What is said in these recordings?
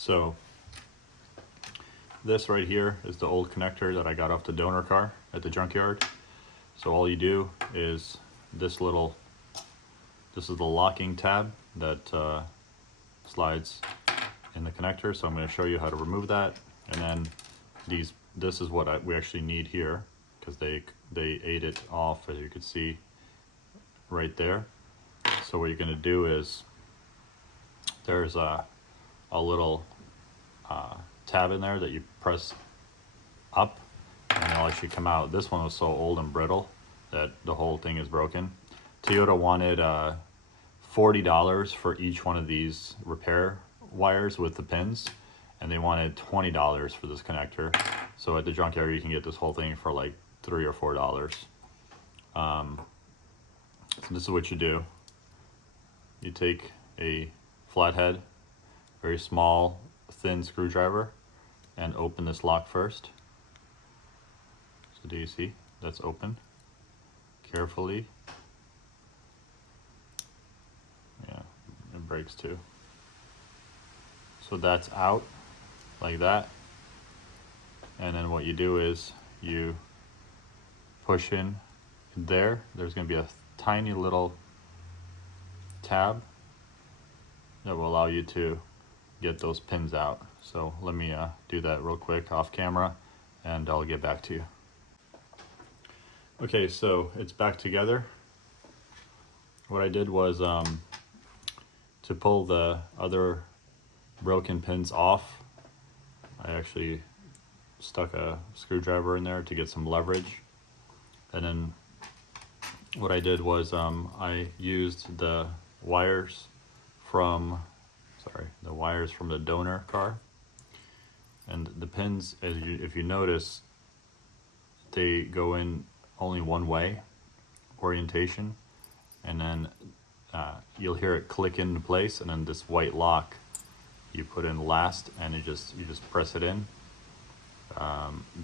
So this right here is the old connector that I got off the donor car at the junkyard. So all you do is this is the locking tab that slides in the connector. So I'm going to show you how to remove that, and then this is what we actually need here, because they ate it off, as you can see right there. So what you're going to do is there's a little tab in there that you press up and it'll actually come out. This one was so old and brittle that the whole thing is broken. Toyota wanted $40 for each one of these repair wires with the pins, and they wanted $20 for this connector. So at the junkyard you can get this whole thing for like $3 or $4. So this is what you do. You take a flathead, very small, thin screwdriver, and open this lock first. So do you see? That's open. Carefully. Yeah, it breaks too. So that's out like that. And then what you do is you push in there. There's going to be a tiny little tab that will allow you to get those pins out. So let me do that real quick off camera, and I'll get back to you. Okay, so it's back together. What I did was to pull the other broken pins off, I actually stuck a screwdriver in there to get some leverage. And then what I did was I used the wires from the donor car, and the pins, if you notice, they go in only one way orientation, and then you'll hear it click into place, and then this white lock you put in last, and you just press it in.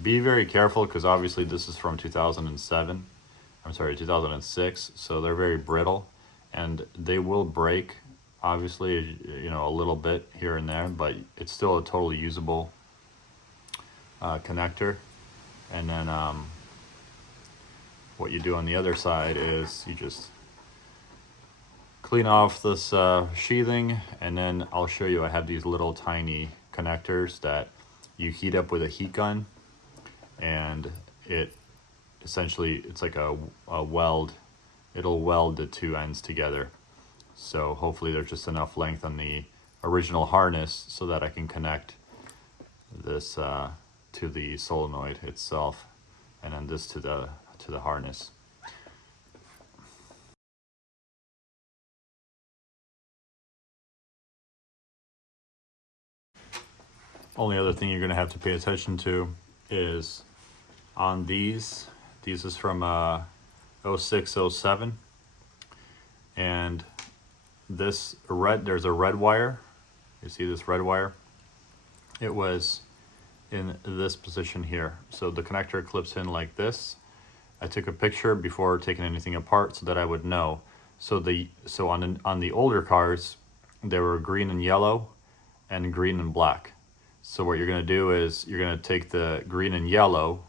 Be very careful, because obviously this is from 2006, so they're very brittle and they will break, obviously, you know, a little bit here and there, but it's still a totally usable connector. And then what you do on the other side is you just clean off this sheathing, and then I'll show you, I have these little tiny connectors that you heat up with a heat gun, and it essentially, it's like a weld. It'll weld the two ends together. So hopefully there's just enough length on the original harness so that I can connect this to the solenoid itself, and then this to the harness. Only other thing you're going to have to pay attention to is on these is from 0607, and this there's a red wire. You see this red wire? It was in this position here. So the connector clips in like this. I took a picture before taking anything apart so that I would know. So on the older cars, they were green and yellow and green and black. So what you're going to do is you're going to take the green and yellow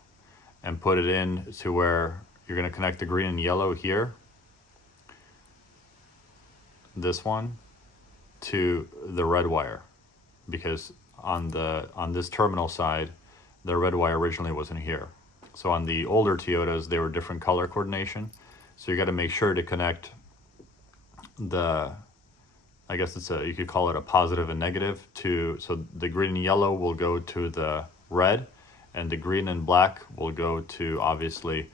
and put it in to where you're going to connect the green and yellow here, this one, to the red wire, because on this terminal side, the red wire originally wasn't here. So on the older Toyotas, they were different color coordination. So you got to make sure to connect the, I guess you could call it a positive and negative, so the green and yellow will go to the red, and the green and black will go to, obviously,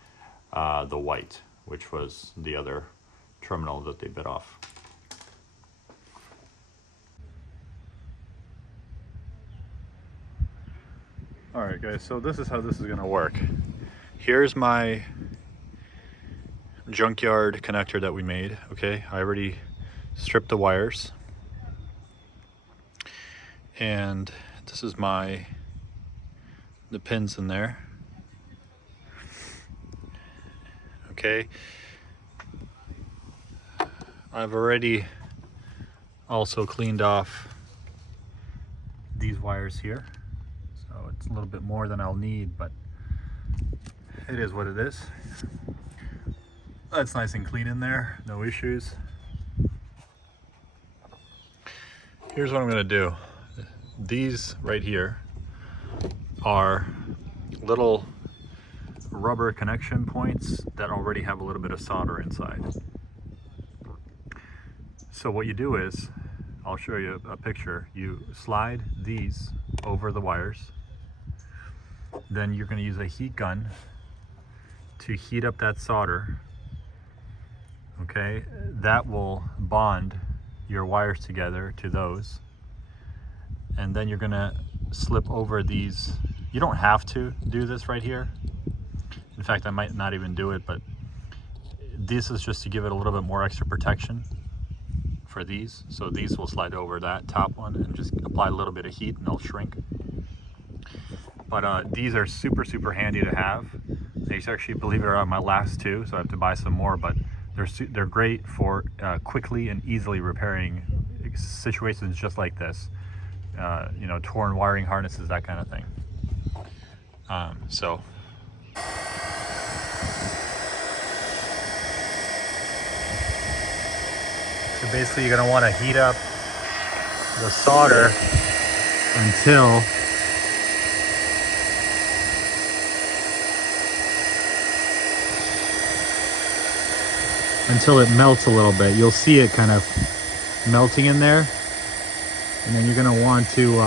the white, which was the other terminal that they bit off. All right, guys, so this is how this is gonna work. Here's my junkyard connector that we made, okay? I already stripped the wires. And this is the pins in there. Okay. I've already also cleaned off these wires here. So it's a little bit more than I'll need, but it is what it is. That's nice and clean in there, no issues. Here's what I'm gonna do. These right here are little rubber connection points that already have a little bit of solder inside. So what you do is, I'll show you a picture. You slide these over the wires. Then you're going to use a heat gun to heat up that solder. Okay, that will bond your wires together to those. And then you're going to slip over these. You don't have to do this right here. In fact, I might not even do it, but this is just to give it a little bit more extra protection for these. So these will slide over that top one and just apply a little bit of heat and they'll shrink. But these are super handy to have. These actually, believe it or not, are my last two, so I have to buy some more, but they're great for quickly and easily repairing situations just like this. You know, torn wiring harnesses, that kind of thing. So basically you're going to want to heat up the solder until it melts a little bit. You'll see it kind of melting in there, and then you're going to want to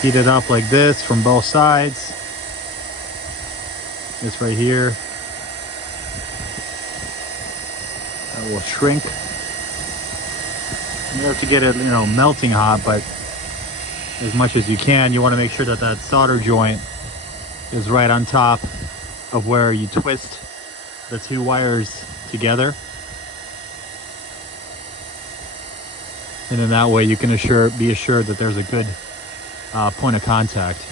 heat it up like this from both sides. This right here, that will shrink. You have to get it, you know, melting hot, but as much as you can, you want to make sure that that solder joint is right on top of where you twist the two wires together. And then that way you can be assured that there's a good point of contact.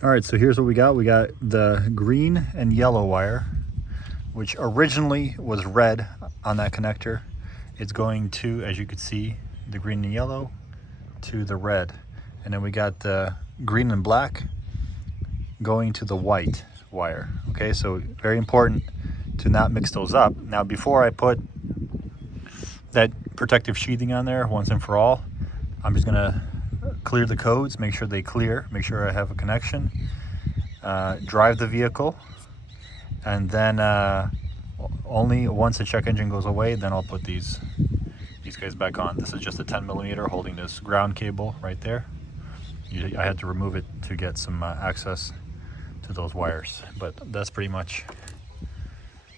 All right, so here's what we got. We got the green and yellow wire, which originally was red on that connector. It's going to, as you can see, the green and yellow to the red. And then we got the green and black going to the white wire. Okay, so very important to not mix those up. Now, before I put that protective sheathing on there once and for all, I'm just gonna clear the codes, make sure they clear, make sure I have a connection, drive the vehicle, and then only once the check engine goes away, then I'll put these guys back on. This is just a 10mm holding this ground cable right there. I had to remove it to get some access to those wires, but that's pretty much,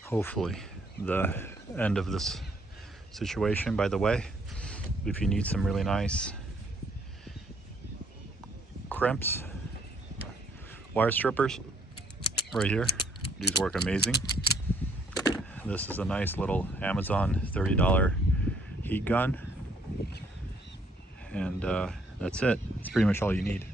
hopefully, the end of this situation. By the way, if you need some really nice crimps, wire strippers, right here, these work amazing. This is a nice little Amazon $30 heat gun, and that's it. It's pretty much all you need.